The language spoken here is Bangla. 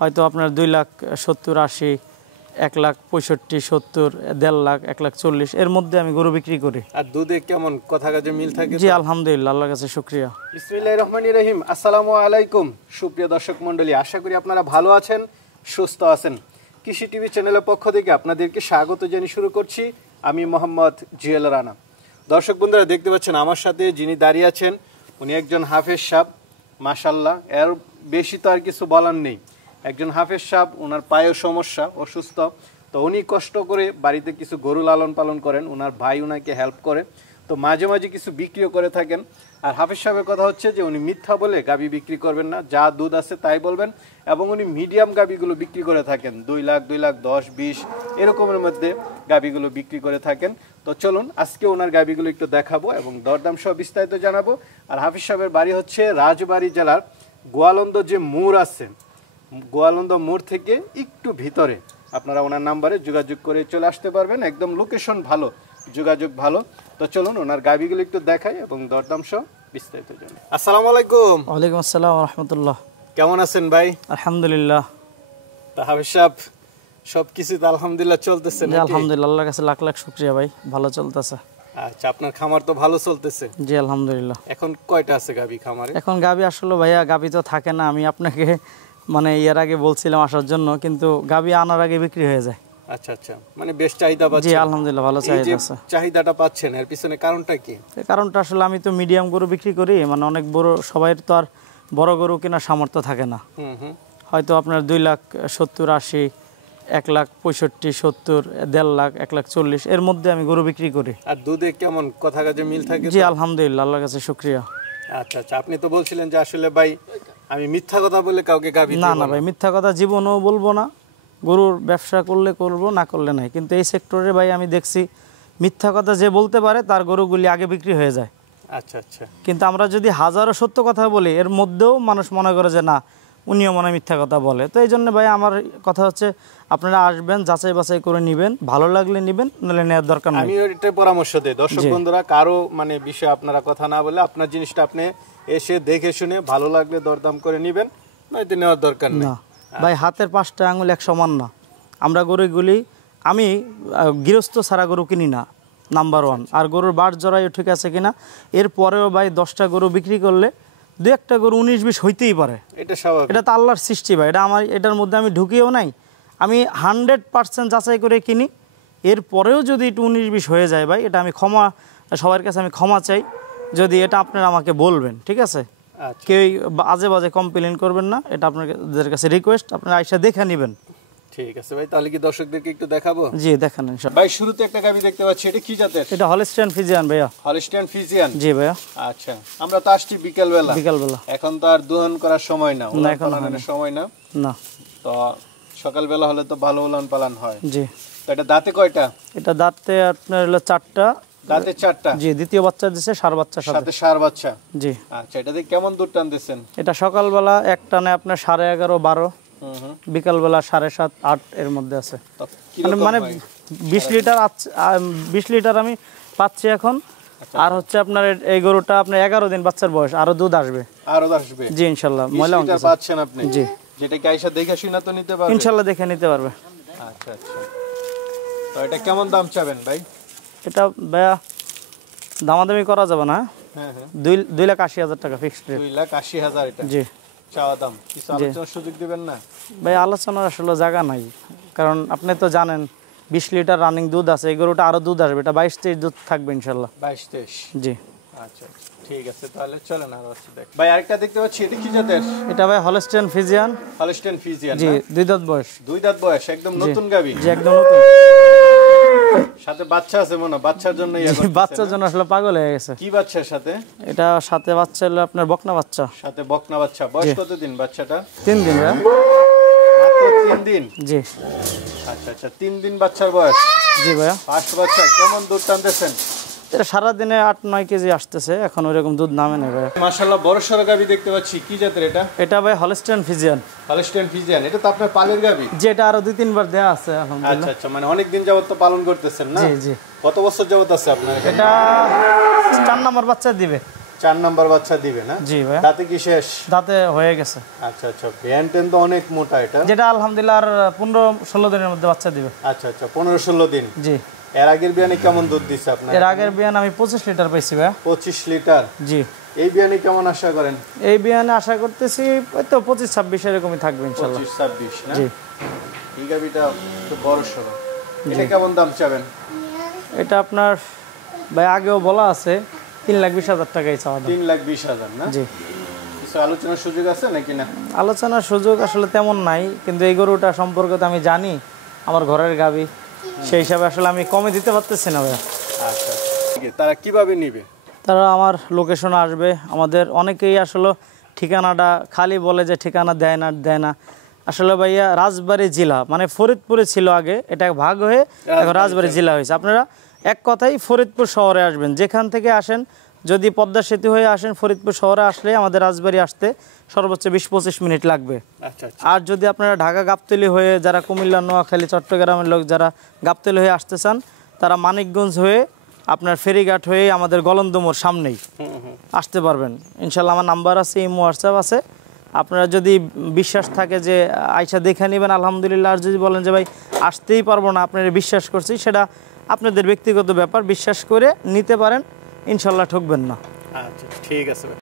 হয়তো আপনার 2,70,80, 1,65,70, 1.5 লাখ, 1,40,000 এর মধ্যে আমি গরু বিক্রি করি। আর দুধে কেমন কথা কাজে মিল থাকে? জি আলহামদুলিল্লাহ, আল্লাহর কাছে শুকরিয়া। বিসমিল্লাহির রহমানির রহিম। আসসালামু আলাইকুম সুপ্রিয় দর্শক মণ্ডলী, আশা করি আপনারা ভালো আছেন, সুস্থ আছেন। কৃষি টিভি চ্যানেলের পক্ষ থেকে আপনাদেরকে স্বাগত জানিয়ে শুরু করছি আমি মোহাম্মদ জুয়েল রানা। দর্শক বন্ধুরা দেখতে পাচ্ছেন আমার সাথে যিনি দাঁড়িয়ে আছেন উনি একজন হাফেজ সাহেব, মাশাআল্লাহ, এর বেশি তো আর কিছু বলার নেই। একজন হাফেজ সাহেব, ওনার পায়ের সমস্যা, অসুস্থ, তো উনি কষ্ট করে বাড়িতে কিছু গরু লালন পালন করেন, ওনার ভাই ওনাকে হেল্প করে, তো মাঝে মাঝে কিছু বিক্রিও করে থাকেন। আর হাফেজ সাহেবের কথা হচ্ছে যে উনি মিথ্যা বলে গাবি বিক্রি করবেন না, যা দুধ আছে তাই বলবেন, এবং উনি মিডিয়াম গাবিগুলো বিক্রি করে থাকেন 2 লাখ, 2 লাখ 10, 20 এরকমের মধ্যে গাবিগুলো বিক্রি করে থাকেন। তো চলুন আজকে ওনার গাবিগুলো একটু দেখাবো এবং দরদাম সহ বিস্তারিত জানাবো। আর হাফেজ সাহেবের বাড়ি হচ্ছে রাজবাড়ী জেলার গোয়ালন্দ যে মোড় আছে, গোয়ালন্দ মোড় থেকে একটু ভিতরে। আপনারা ওনার নাম্বারে যোগাযোগ করে চলে আসতে পারবেন, একদম লোকেশন ভালো, যোগাযোগ ভালো। তো চলুন ওনার গাবিগুলো একটু দেখাই এবং দরদাম সহ বিস্তারিত জানাই। আসসালামু আলাইকুম। ওয়ালাইকুম আসসালাম ওয়া রাহমাতুল্লাহ। কেমন আছেন ভাই? আলহামদুলিল্লাহ। তা হাফেজ সাহেব সবকিছু তো আলহামদুলিল্লাহ চলতেছে নাকি? আলহামদুলিল্লাহ, আল্লাহর কাছে লাখ লাখ শুকরিয়া ভাই, ভালো চলতেছে। আচ্ছা, আপনার খামার তো ভালো চলতেছে? জি আলহামদুলিল্লাহ। এখন কয়টা আছে গাবি খামারে? এখন গাবি আসলে ভাইয়া গাবি তো থাকে না, আমি আপনাকে মানে এর আগে বলছিলাম আসার জন্য, কিন্তু গাবি আনার আগে বিক্রি হয়ে যায়। আচ্ছা আচ্ছা, মানে বেশ চাহিদা পাচ্ছেন? জি আলহামদুলিল্লাহ, ভালো চাহিদা আছে। চাহিদাটা পাচ্ছেন, এর পিছনে কারণটা কি? এই কারণটা আসলে আমি তো মিডিয়াম গরু বিক্রি করি, মানে অনেক বড়, সবাই তো আর বড় গরু কেনার সামর্থ্য থাকে না। হয়তো আপনার 2,70,80, 1,65,70, 1.5 লাখ, 1,40,000 এর মধ্যে আমি গরু বিক্রি করি। আর দুধে কেমন কথা কাজে মিল থাকে? জি আলহামদুলিল্লাহ, আল্লাহর কাছে শুকরিয়া। আচ্ছা আচ্ছা, আপনি তো বলছিলেন যে আসলে ভাই আমি মিথ্যা কথা বলে কাউকে গাবি না না ভাই, মিথ্যা কথা জীবনেও বলবো না। গরুর ব্যবসা করলে করবো, না করলে নাই। কিন্তু এই সেক্টরে ভাই আমি দেখছি মিথ্যা কথা যে বলতে পারে তার গরুগুলি আগে বিক্রি হয়ে যায়। আচ্ছা আচ্ছা। কিন্তু আমরা যদি হাজারো সত্য কথা বলি, এর মধ্যেও মানুষ মনে করে যে না, উনিও মনে মিথ্যা কথা বলে। তো এই জন্য ভাই আমার কথা হচ্ছে আপনারা আসবেন, যাচাই বাছাই করে নেবেন, ভালো লাগলে নেবেন, নাহলে নেওয়ার দরকার নেই। আমি এটাই পরামর্শ দেই দর্শক বন্ধুরা, কারো মানে বিষয়ে আপনারা কথা না বলে আপনার জিনিসটা আপনি এসে দেখে শুনে ভালো লাগলে দরদাম করে নেবেন, নয়তো নেওয়ার দরকার নেই। না ভাই, হাতের 5টা আঙুল এক সমান না। আমরা গরুগুলি, আমি গৃহস্থ ছাড়া গরু কিনি না, নাম্বার 1। আর গরুর বাট জড়াই ঠিক আছে কিনা, এরপরেও ভাই 10টা গরু বিক্রি করলে 2-1টা গরু 19-20 হইতেই পারে। এটা স্বাভাবিক, এটা তো আল্লাহর সৃষ্টি ভাই, এটা আমার, এটার মধ্যে আমি ঢুকিয়েও নাই। আমি 100% যাচাই করে কিনি। এরপরেও যদি একটু 19-20 হয়ে যায় ভাই, এটা আমি ক্ষমা, সবার কাছে আমি ক্ষমা চাই যদি এটা আপনারা আমাকে বলবেন, ঠিক আছে? কেউ আজে বাজে কমপ্লেন করবেন না, এটা আপনাদের কাছে রিকোয়েস্ট, আপনারা আইসা দেখে নেবেন। ঠিক আছে ভাই, তাহলে কি দর্শকদেরকে একটু দেখাবো? জি দেখান ইনশাআল্লাহ। ভাই শুরুতে একটা গাবি দেখতে পাচ্ছি, এটা কি জাতের? এটা হলস্টাইন ফ্রিজিয়ান ভাইয়া। Holstein Friesian? জি ভাইয়া। আচ্ছা, আমরা তো আসছি বিকেল বেলা, এখন তো আর দোহন করার সময় না, উলান পালানের সময় না। না, তো সকাল বেলা হলে তো ভালো উলান পালান হয়। জি। তো এটা দাঁতে কয়টা? এটা দাঁতে আপনার হলো 4টা। দাঁতে 4টা? জি, দ্বিতীয় বাচ্চা দিছে, সার বাচ্চা সাথে। সার বাচ্চা? জি। আচ্ছা, এটাতে কেমন দুধ টানতেছেন? এটা সকালবেলা এক টানে আপনার 11:30, 12, বিকালবেলা 7:30, 8 এর মধ্যে আছে। মানে 20 লিটার, 20 লিটার আমি পাচ্ছি এখন। আর হচ্ছে আপনার এই গরুটা আপনার 11 দিন বাচ্চার বয়স, আরো দুধ আসবে। আরো আসবে? জি ইনশাআল্লাহ। ময়লা পাচ্ছেন আপনি? জি। যেটা কি আইসা দেখে শুনা তো নিতে পারবে? ইনশাআল্লাহ দেখে নিতে পারবে। আচ্ছা আচ্ছা। তো এটা কেমন দাম চাবেন ভাই? এটা ভাইয়া দামাদামি করা যাবে না। হ্যাঁ হ্যাঁ, 2,80,000 টাকা ফিক্সড রেট। 2,80,000 এটা? জি। চাওয়া দাম, কিছু আলোচনার সুযোগ দিবেন না? ভাই আলোচনার আসলে জায়গা নাই, কারণ আপনি তো জানেন 20 লিটার রানিং দুধ আছে, এই গরুটা আরো দুধ আসবে, এটা 22-23 দুধ থাকবে ইনশাআল্লাহ। 22-23? জি। আচ্ছা ঠিক আছে, তাহলে চলেন আর হচ্ছে দেখ। ভাই আরেকটা দেখতে পাচ্ছি, এটা কি জাতের? এটা ভাই হলস্টাইন ফ্রিজিয়ান। Holstein Friesian? জি, 2 দাঁত বয়স। 2 দাঁত বয়স, একদম নতুন গাবি? জি একদম নতুন। সাথে বাচ্চা আছে মনে, বাচ্চার জন্য বাচ্চার জন্য আসলে পাগল হয়ে গেছে। কি বাচ্চার সাথে? এটা সাথে বাচ্চা হলো আপনার বকনা বাচ্চা। সাথে বকনা বাচ্চা। বয়স কত দিন বাচ্চাটা? 3 দিন ভাই। মাত্র 3 দিন? জি। আচ্ছা আচ্ছা, 3 দিন বাচ্চার বয়স? জি ভাইয়া। ফার্স্ট বাচ্চা, কেমন দুধ টানতেছেন? এটা সারা দিনে 8-9 কেজি আসতেছে, এখন ওইরকম দুধ নামে না ভাই। মাশাআল্লাহ, বড় সরো গাবি দেখতে পাচ্ছি, কি জাতের এটা? এটা ভাই হলস্টাইন ফ্রিজিয়ান। হলস্টাইন ফ্রিজিয়ান, এটা তো আপনার পালের গাবি? যেটা আরো 2-3 বার দেয়া আছে আলহামদুলিল্লাহ। আচ্ছা আচ্ছা, মানে অনেক দিন যাবত তো পালন করতেছেন না? জি জি। কত বছর যাবত আছে আপনার? এটা 4 নম্বর বাচ্চা দিবে। 4 নাম্বার বাচ্চা দিবে না? জি ভাই। দাঁতে কি শেষ? দাঁতে হয়ে গেছে। আচ্ছা আচ্ছা, বিয়ানটেন তো অনেক মোটা এটা। যেটা আলহামদুলিল্লাহ আর 15-16 দিনের মধ্যে বাচ্চা দিবে। আচ্ছা আচ্ছা, 15-16 দিন। জি। এর আগের বিয়ানে কেমন দুধ দিছে আপনার? এর আগের বিয়ান আমি 25 লিটার পাইছি ভাই। 25 লিটার? জি। এই বিয়ানে কেমন আশা করেন? এই বিয়ানে আশা করতেছি ওই তো 25-26 এরকমই থাকবে ইনশাআল্লাহ। 25-26 না? জি। এই গাবিটা তো বড় সরো। এটা কেমন দাম চাবেন? এটা আপনার ভাই আগেও বলা আছে 3,20,000 টাকাই চাওয়া দাম। 3,20,000 না? জি। কিছু আলোচনার সুযোগ আছে নাকি না? আলোচনার সুযোগ আসলে তেমন নাই, কিন্তু এই গরুটা সম্পর্কে তো আমি জানি, আমার ঘরের গাবি, সেই হিসাবে আসলে আমি কমে দিতে পারতেছি না ভাই। আচ্ছা, তারা কিভাবে নিবে? তারা আমার লোকেশনে আসবে। আমাদের অনেকেই আসলে ঠিকানাটা খালি বলে যে ঠিকানা দেয় না। আসলে ভাইয়া রাজবাড়ী জেলা মানে ফরিদপুরে ছিল আগে, এটা ভাগ হয়ে এখন রাজবাড়ী জেলা হয়েছে। আপনারা এক কথাই ফরিদপুর শহরে আসবেন, যেখান থেকে আসেন। যদি পদ্মা সেতু হয়ে আসেন, ফরিদপুর শহরে আসলে আমাদের রাজবাড়ী আসতে সর্বোচ্চ 20-25 মিনিট লাগবে। আর যদি আপনারা ঢাকা গাবতলী হয়ে, যারা কুমিল্লা, নোয়াখালী, চট্টগ্রামের লোক যারা গাবতলী হয়ে আসতে চান, তারা মানিকগঞ্জ হয়ে আপনার ফেরিঘাট হয়ে আমাদের গলন্দমোর সামনেই আসতে পারবেন ইনশাল্লাহ। আমার নাম্বার আছে, ইমো, হোয়াটসঅ্যাপ আছে। আপনারা যদি বিশ্বাস থাকে যে আয়সা দেখে নেবেন আলহামদুলিল্লাহ। আর যদি বলেন যে ভাই আসতেই পারবো না, আপনারা বিশ্বাস করছি, সেটা আপনাদের ব্যক্তিগত ব্যাপার। বিশ্বাস করে নিতে পারেন, ইনশাল্লাহ ঠকবেন না। আচ্ছা, ঠিক আছে।